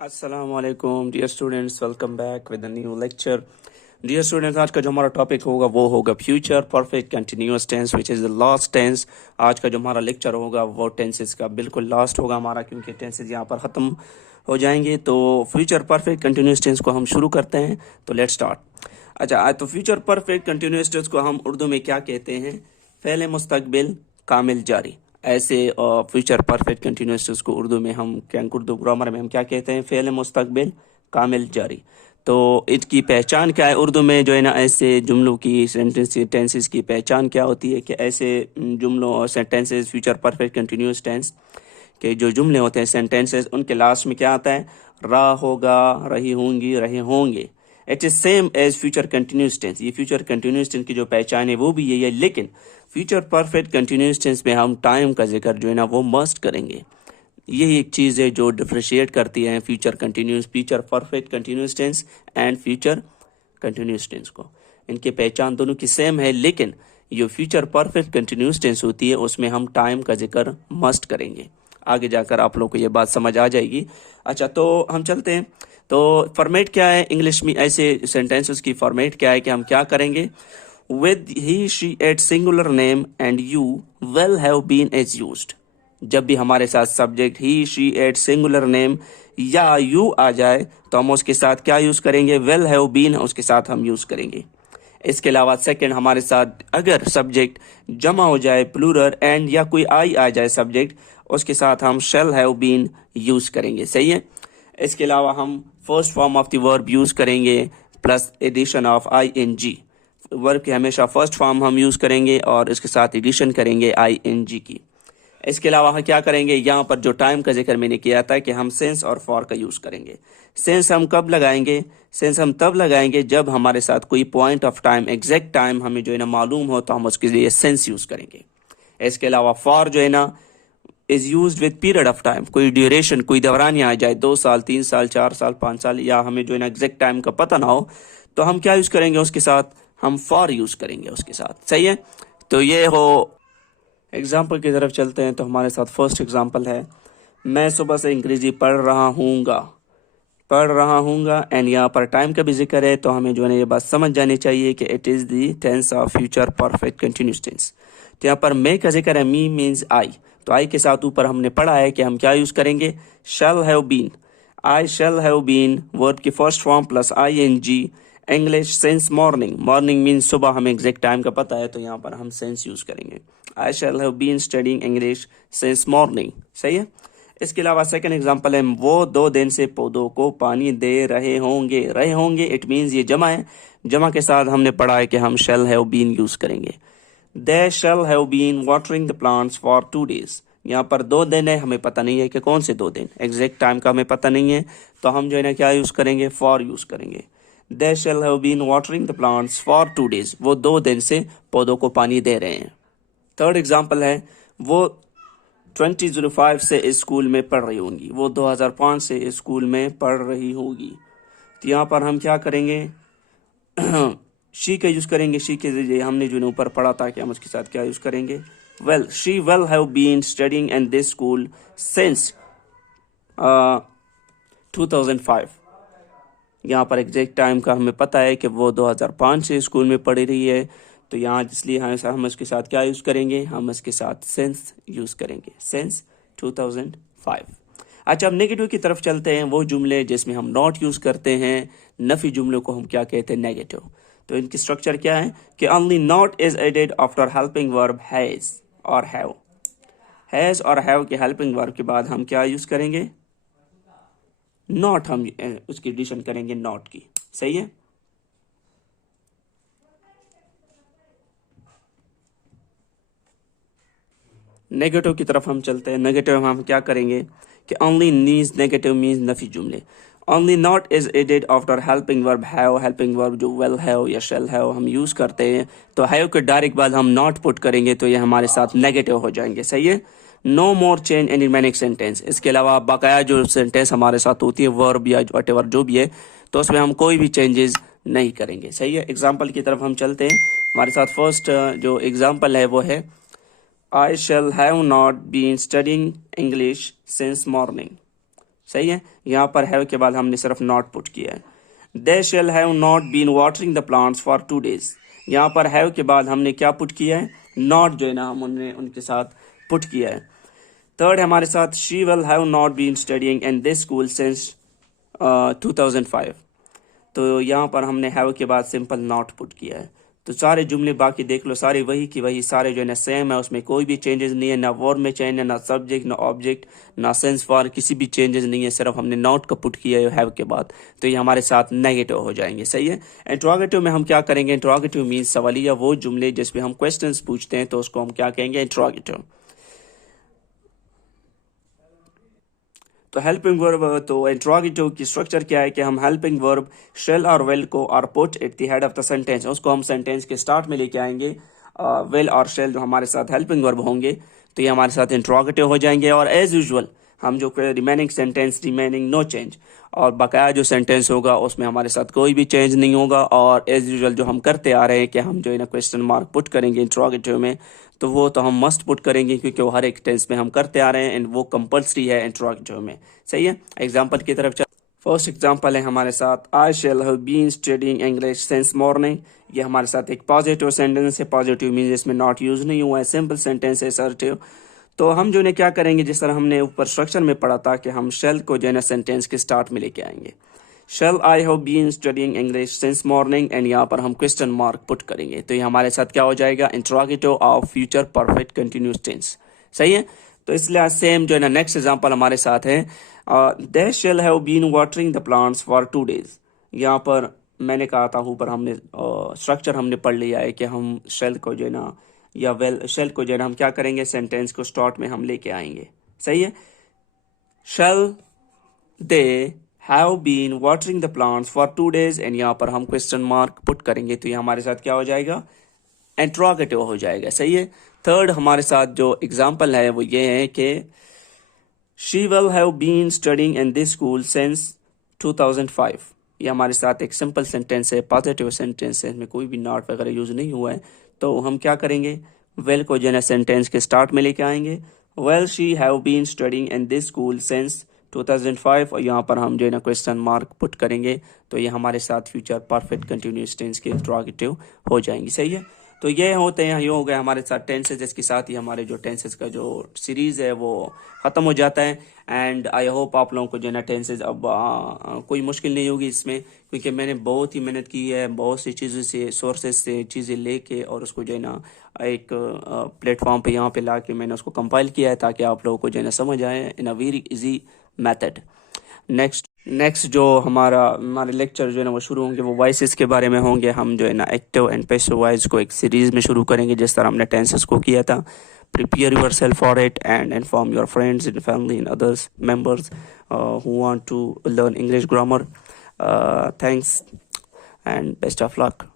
अस्सलामुअलैकुम dear students, welcome back with a new lecture. Dear students, आज का जो हमारा टॉपिक होगा वो होगा future perfect continuous tense which is the last tense. आज का जो हमारा लेक्चर होगा वो टेंसेस का बिल्कुल लास्ट होगा हमारा, क्योंकि टेंसेस यहाँ पर ख़त्म हो जाएंगे। तो फ्यूचर परफेक्ट कंटिन्यूअस टेंस को हम शुरू करते हैं। तो लेट्स स्टार्ट। अच्छा, तो फ्यूचर परफेक्ट कंटिन्यूअस टेंस को हम उर्दू में क्या कहते हैं? फ़ेल मुस्तकबिल कामिल जारी। ऐसे फ्यूचर परफेक्ट कंटिन्यूअस टेंस को उर्दू में हम उर्दू ग्रामर में हम क्या कहते हैं? फ़ेल मुस्तकबिल कामिल जारी। तो इसकी पहचान क्या है उर्दू में? जो है ना, ऐसे जुमलों की टेंसेस की पहचान क्या होती है कि ऐसे जुमलों और sentences future perfect continuous tense के जो जुमले होते हैं, सेंटेंसेस, उनके लास्ट में क्या आता है? रहा होगा, रही होंगी, रहे होंगे। It is same as future continuous tense. ये फ्यूचर कंटिन्यूअस टेंस की जो पहचान है वो भी यही है, लेकिन फ्यूचर परफेक्ट कंटिन्यूअस टेंस में हम टाइम का जिक्र जो है ना वो मस्ट करेंगे। यही एक चीज़ है जो डिफ्रेशिएट करती है future perfect continuous tense and future continuous tense को। इनकी पहचान दोनों की सेम है, लेकिन जो फ्यूचर परफेक्ट कंटिन्यूअस टेंस होती है उसमें हम टाइम का जिक्र मस्ट करेंगे। आगे जाकर आप लोग को ये बात समझ आ जाएगी। अच्छा, तो हम चलते हैं। तो फॉर्मेट क्या है इंग्लिश में? ऐसे सेंटेंसेस की फॉर्मेट क्या है कि हम क्या करेंगे? With he she it singular name and you will have been as used. जब भी हमारे साथ subject he she it singular name या यू आ जाए तो हम उसके साथ क्या यूज करेंगे? विल हैव बीन उसके साथ हम यूज करेंगे। इसके अलावा सेकंड, हमारे साथ अगर सब्जेक्ट जमा हो जाए प्लूरल एंड या कोई आई आ जाए सब्जेक्ट, उसके साथ हम शैल हैव बीन यूज करेंगे। सही है। इसके अलावा हम first form of the verb use करेंगे plus addition of I N G. Verb की हमेशा फर्स्ट फॉर्म हम यूज करेंगे और इसके साथ एडिशन करेंगे आई एन जी की। इसके अलावा हम क्या करेंगे? यहाँ पर जो टाइम का जिक्र मैंने किया था कि हम सेंस और फॉर का यूज करेंगे। सेंस हम कब लगाएंगे? सेंस हम तब लगाएंगे जब हमारे साथ कोई point of time, exact time हमें जो है ना मालूम हो, तो हम उसके लिए सेंस यूज करेंगे। इसके अलावा फॉर जो है ना is use with period of time. कोई ड्यूरेशन, कोई दौरान आ जाए, 2 साल, 3 साल, 4 साल, 5 साल, या हमें जो है ना एग्जैक्ट टाइम का पता ना हो, तो हम क्या यूज करेंगे उसके साथ? हम फॉर यूज करेंगे उसके साथ। सही है। तो ये हो। एग्जाम्पल की तरफ चलते हैं। तो हमारे साथ फर्स्ट एग्जाम्पल है, मैं सुबह से अंग्रेजी पढ़ रहा हूँगा एंड यहाँ पर टाइम का भी जिक्र है, तो हमें जो है ना ये बात समझ जानी चाहिए कि it is the tense of future perfect continuous tense. तो यहाँ पर मे का जिक्र है, मी मीन्स आई। तो आई के साथ ऊपर हमने पढ़ा है कि हम क्या यूज़ करेंगे? Shall have been. I shall have been verb की first form plus I N G. English since morning. Morning means सुबह, हमें एग्जैक्ट टाइम का पता है, तो यहाँ पर हम सिंस यूज़ करेंगे। I shall have been studying English since morning. सही है। इसके अलावा सेकंड एग्जांपल है, वो 2 दिन से पौधों को पानी दे रहे होंगे। रहे होंगे इट मीन्स ये जमा है। जमा के साथ हमने पढ़ा है कि हम शैल हैव बीन यूज करेंगे। They shall have been watering the plants for 2 days। यहाँ पर 2 दिन है, हमें पता नहीं है कि कौन से 2 दिन, एग्जैक्ट टाइम का हमें पता नहीं है, तो हम जो है ना क्या यूज करेंगे? फॉर यूज करेंगे। They shall have been watering the plants for 2 days। वो 2 दिन से पौधों को पानी दे रहे हैं। थर्ड एग्जाम्पल है, वो 2005 से इस स्कूल में पढ़ रही होंगी। वो 2005 से इस स्कूल में पढ़ रही होगी। तो यहाँ पर हम क्या करेंगे? शी का यूज करेंगे। शी के जरिए हमने जो ऊपर पढ़ा था कि हम उसके साथ क्या यूज करेंगे? Well she will have been studying in this school since 2005। यहाँ पर एग्जैक्ट टाइम का हमें पता है कि वो 2005 से स्कूल में पढ़ रही है, तो यहाँ इसलिए हम इसके साथ क्या यूज़ करेंगे? हम इसके साथ सेंस यूज़ करेंगे, सेंस 2005। अच्छा, अब नेगेटिव की तरफ चलते हैं। वो जुमले जिसमें हम नॉट यूज़ करते हैं, नफी जुमलों को हम क्या कहते हैं? नेगेटिव। तो इनकी स्ट्रक्चर क्या है कि only not is added after helping verb has और हैव। हैज़ और हैव के हेल्पिंग वर्ब के बाद हम क्या यूज़ करेंगे? नॉट। हम उसकी एडिशन करेंगे नॉट की। सही है। नेगेटिव की तरफ हम चलते हैं। नेगेटिव हम क्या करेंगे कि ओनली नीज, नेगेटिव मीन्स नफी जुमले। Only not is added after helping verb have. Helping verb जो वेल हैव या शेल हैव हम यूज करते हैं, तो हैव के डायरेक्ट बाद हम नॉट पुट करेंगे, तो ये हमारे साथ नेगेटिव हो जाएंगे। सही है। No more change in remaining sentence. इसके अलावा बकाया जो सेंटेंस हमारे साथ होती है, वर्ब या व्हाटएवर जो भी है, तो उसमें हम कोई भी चेंजेस नहीं करेंगे। सही है। एग्जाम्पल की तरफ हम चलते हैं। हमारे साथ फर्स्ट जो एग्जाम्पल है वो है, I shall have not been studying English since morning. सही है। यहाँ पर हैव के बाद हमने सिर्फ नॉट पुट किया है। They shall have not been watering the plants for 2 days। यहाँ पर हैव के बाद हमने क्या पुट किया है, नॉट जो है ना हम उनके साथ पुट किया है। थर्ड है हमारे साथ she will have not been studying in this school since 2005। तो यहाँ पर हमने हैव के बाद सिंपल नॉट पुट किया है। तो सारे जुमले बाकी देख लो, सारे वही की वही, सारे जो है ना सेम है, उसमें कोई भी चेंजेस नहीं है, ना वर्ब में चेंज है, ना सब्जेक्ट, ना ऑब्जेक्ट, ना सेंस फॉर, किसी भी चेंजेस नहीं है, सिर्फ हमने नॉट का पुट किया है हैव के बाद। तो ये हमारे साथ नेगेटिव हो जाएंगे, सही है। इंट्रोगेटिव में हम क्या करेंगे, इंट्रोगेटिव मीन्स सवालिया वो जुमले जिसमें हम क्वेश्चन पूछते हैं, तो उसको हम क्या कहेंगे, इंट्रोगेटिव। तो हेल्पिंग वर्ब, तो इंट्रोगेटिव की स्ट्रक्चर क्या है कि हम हेल्पिंग वर्ब शेल और वेल को और put at the head of the sentence, उसको हम सेंटेंस के स्टार्ट में लेके आएंगे। वेल और शेल जो हमारे साथ हेल्पिंग वर्ब होंगे, तो ये हमारे साथ इंट्रोगेटिव हो जाएंगे। और एज यूजुअल हम जो remaining sentence, remaining no change, और बकाया जो सेंटेंस होगा उसमें हमारे साथ कोई भी चेंज नहीं होगा। और एज यूजुअल जो हम करते आ रहे हैं कि हम जो है ना क्वेश्चन मार्क पुट करेंगे इंट्रोगेटिव में, तो वो तो हम मस्ट पुट करेंगे क्योंकि वो हर एक टेंस में हम करते आ रहे हैं एंड वो कंपलसरी है इंट्रोगेटिव में, सही है। एग्जाम्पल की तरफ चल। फर्स्ट एग्जाम्पल है हमारे साथ, I shall have been studying English since morning. ये हमारे साथ एक पॉजिटिव सेंटेंस है। पॉजिटिव मीन्स इसमें नॉट यूज नहीं हुआ है, सिंपल सेंटेंस है, असर्टिव। तो हम जो है क्या करेंगे, जिस तरह हमने ऊपर स्ट्रक्चर में पढ़ा था कि हम शेल को जो है ना सेंटेंस के स्टार्ट में लेके आएंगे। Shall I have been studying English since morning, and यहाँ पर हम क्वेश्चन मार्क पुट करेंगे। तो ये हमारे साथ क्या हो जाएगा, interrogative of future perfect continuous tense, सही है। तो इसलिए सेम जो है ना नेक्स्ट एग्जांपल हमारे साथ है, they shall have been watering the plants for 2 days। यहाँ पर मैंने कहा था ऊपर हमने स्ट्रक्चर हमने पढ़ लिया है कि हम शेल को जो है ना, या वेल शेल को जो है ना हम क्या करेंगे, सेंटेंस को स्टार्ट में हम लेके आएंगे, सही है। Shall they have been watering the plants for 2 days, and यहाँ पर हम क्वेश्चन मार्क पुट करेंगे। तो ये हमारे साथ क्या हो जाएगा, इंट्रोगेटिव हो जाएगा, सही है। थर्ड हमारे साथ जो एग्जाम्पल है वो ये है कि she will have been studying in this school since 2005। ये हमारे साथ एक सिंपल सेंटेंस है, पॉजिटिव सेंटेंस है, इसमें कोई भी नॉट वगैरह यूज नहीं हुआ है। तो हम क्या करेंगे, वेल को जो है सेंटेंस के स्टार्ट में लेके आएंगे। Will she have been studying in this school since 2005, और यहाँ पर हम जो है ना क्वेश्चन मार्क पुट करेंगे। तो ये हमारे साथ फ्यूचर परफेक्ट कंटिन्यूअस टेंस के इंट्रोगेटिव हो जाएंगी, सही है। तो ये होते हैं, ये हो गए हमारे साथ टेंसेज। इसके साथ ही हमारे जो टेंसेज का जो सीरीज है वो ख़त्म हो जाता है। एंड आई होप आप लोगों को जो है ना टेंसेज अब कोई मुश्किल नहीं होगी इसमें, क्योंकि मैंने बहुत ही मेहनत की है, बहुत सी चीज़ों से, सोर्सेज से चीज़ें लेके, और उसको जो है ना एक प्लेटफॉर्म पे यहाँ पे ला के मैंने उसको कंपाइल किया है, ताकि आप लोगों को जो है ना समझ आए in a very easy method. Next जो हमारे लेक्चर जो है ना वो शुरू होंगे, वो वॉइसेस के बारे में होंगे। हम जो है ना एक्टिव एंड पैसिव वॉइस को एक सीरीज में शुरू करेंगे, जिस तरह हमने टेंसेस को किया था। Prepare your self for it and inform your friends and family and others members who want to learn English grammar. Thanks and best of luck.